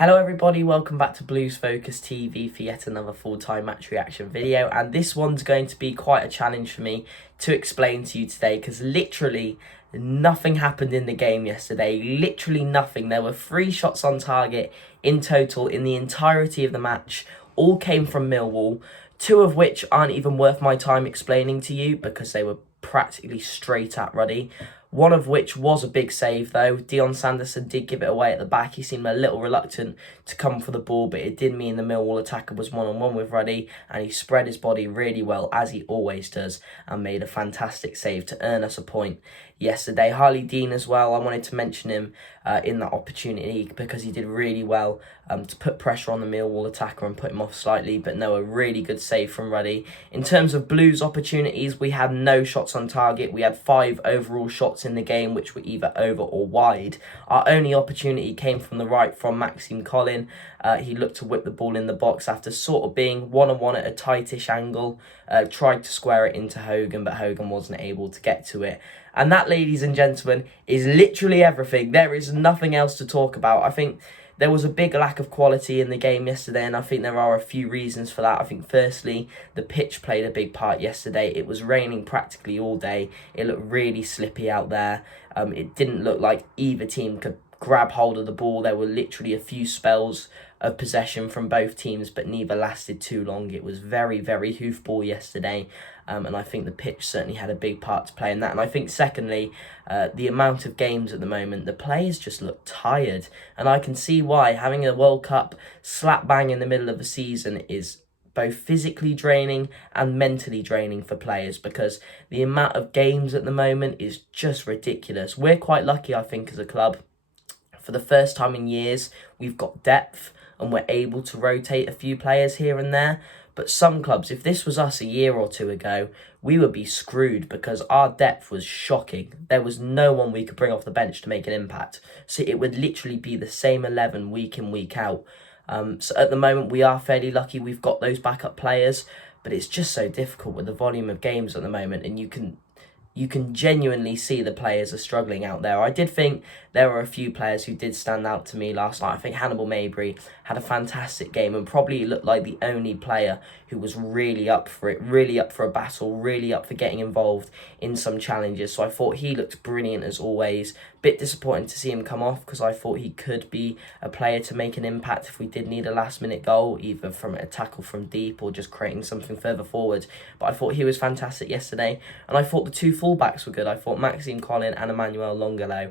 Hello everybody, welcome back to Blues Focus TV for yet another full-time match reaction video, and this one's going to be quite a challenge for me to explain to you today because literally nothing happened in the game yesterday, literally nothing. There were 3 shots on target in total in the entirety of the match, all came from Millwall, 2 of which aren't even worth my time explaining to you because they were practically straight at Ruddy. One of which was a big save though. Dion Sanderson did give it away at the back. He seemed a little reluctant to come for the ball, but it did mean the Millwall attacker was one-on-one with Ruddy, and he spread his body really well, as he always does, and made a fantastic save to earn us a point yesterday. Harley Dean as well, I wanted to mention him in that opportunity because he did really well to put pressure on the Millwall attacker and put him off slightly, but no, a really good save from Ruddy. In terms of Blues opportunities, we had no shots on target. We had 5 overall shots in the game, which were either over or wide. Our only opportunity came from the right from Maxime Collin. He looked to whip the ball in the box after sort of being one-on-one at a tightish angle. Tried to square it into Hogan, but Hogan wasn't able to get to it. And that, ladies and gentlemen, is literally everything. There is nothing else to talk about. I think there was a big lack of quality in the game yesterday, and I think there are a few reasons for that. I think firstly, the pitch played a big part yesterday. It was raining practically all day. It looked really slippy out there. It didn't look like either team could grab hold of the ball. There were literally a few spells of possession from both teams, but neither lasted too long. It was very, very hoofball yesterday, and I think the pitch certainly had a big part to play in that. And I think secondly, the amount of games at the moment, the players just look tired, and I can see why. Having a World Cup slap bang in the middle of the season is both physically draining and mentally draining for players, because the amount of games at the moment is just ridiculous. We're quite lucky, I think, as a club. For the first time in years, we've got depth and we're able to rotate a few players here and there. But some clubs, if this was us a year or two ago, we would be screwed because our depth was shocking. There was no one we could bring off the bench to make an impact. So it would literally be the same 11 week in, week out. So at the moment, we are fairly lucky we've got those backup players, but it's just so difficult with the volume of games at the moment, and you can genuinely see the players are struggling out there. I did think there were a few players who did stand out to me last night. I think Hannibal Mabry had a fantastic game and probably looked like the only player who was really up for it, really up for a battle, really up for getting involved in some challenges. So I thought he looked brilliant as always. Bit disappointing to see him come off because I thought he could be a player to make an impact if we did need a last-minute goal, either from a tackle from deep or just creating something further forward. But I thought he was fantastic yesterday, and I thought the 2 fullbacks were good. I thought Maxime Collin and Emmanuel Longolo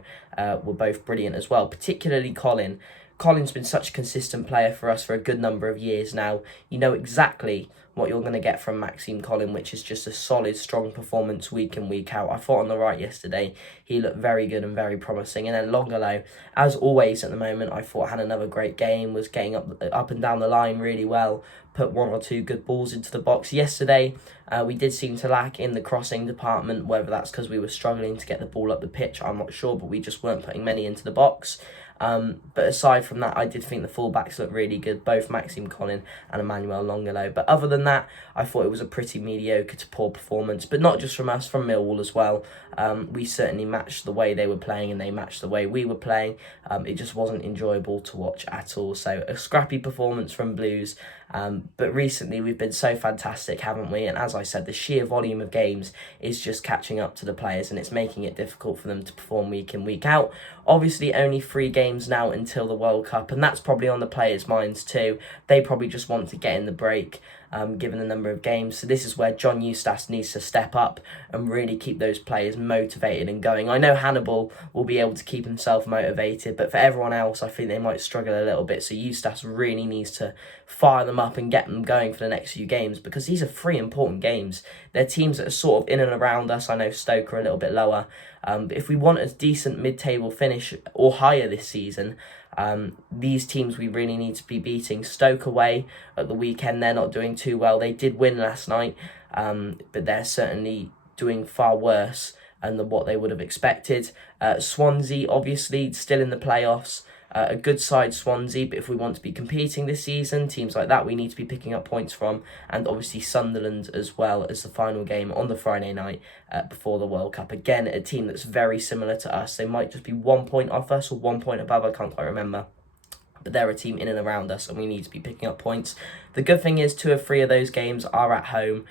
were both brilliant as well, particularly Collin. Colin's been such a consistent player for us for a good number of years now. You know exactly what you're going to get from Maxime Collin, which is just a solid, strong performance week in, week out. I thought on the right yesterday, he looked very good and very promising. And then Longolo, as always at the moment, I thought had another great game, was getting up and down the line really well, put 1 or 2 good balls into the box. Yesterday, we did seem to lack in the crossing department, whether that's because we were struggling to get the ball up the pitch, I'm not sure, but we just weren't putting many into the box. But aside from that, I did think the fullbacks looked really good, both Maxime Collin and Emmanuel Longolo. But other than that, I thought it was a pretty mediocre to poor performance, but not just from us, from Millwall as well. We certainly matched the way they were playing and they matched the way we were playing. It just wasn't enjoyable to watch at all. So a scrappy performance from Blues. But recently we've been so fantastic, haven't we? And as I said, the sheer volume of games is just catching up to the players and it's making it difficult for them to perform week in, week out. Obviously only 3 games now until the World Cup, and that's probably on the players' minds too. They probably just want to get in the break, given the number of games. So this is where John Eustace needs to step up and really keep those players motivated and going. I know Hannibal will be able to keep himself motivated, but for everyone else, I think they might struggle a little bit. So Eustace really needs to fire them up and get them going for the next few games, because these are 3 important games. They're teams that are sort of in and around us. I know Stoke are a little bit lower. But if we want a decent mid-table finish or higher this season, these teams we really need to be beating. Stoke away at the weekend, they're not doing too well. They did win last night, but they're certainly doing far worse than what they would have expected. Swansea, obviously, still in the playoffs. A good side, Swansea, but if we want to be competing this season, teams like that we need to be picking up points from, and obviously Sunderland as well as the final game on the Friday night before the World Cup. Again, a team that's very similar to us. They might just be 1 point off us or 1 point above, I can't quite remember. but they're a team in and around us, and we need to be picking up points. The good thing is 2 or 3 of those games are at home,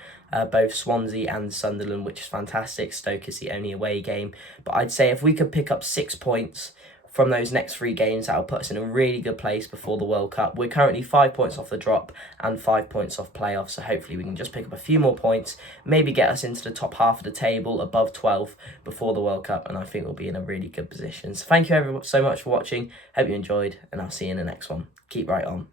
both Swansea and Sunderland, which is fantastic. Stoke is the only away game. But I'd say if we could pick up 6 points from those next 3 games, that'll put us in a really good place before the World Cup. We're currently 5 points off the drop and 5 points off playoffs, so hopefully we can just pick up a few more points, maybe get us into the top half of the table, above 12 before the World Cup, and I think we'll be in a really good position. So thank you everyone so much for watching. Hope you enjoyed, and I'll see you in the next one. Keep right on.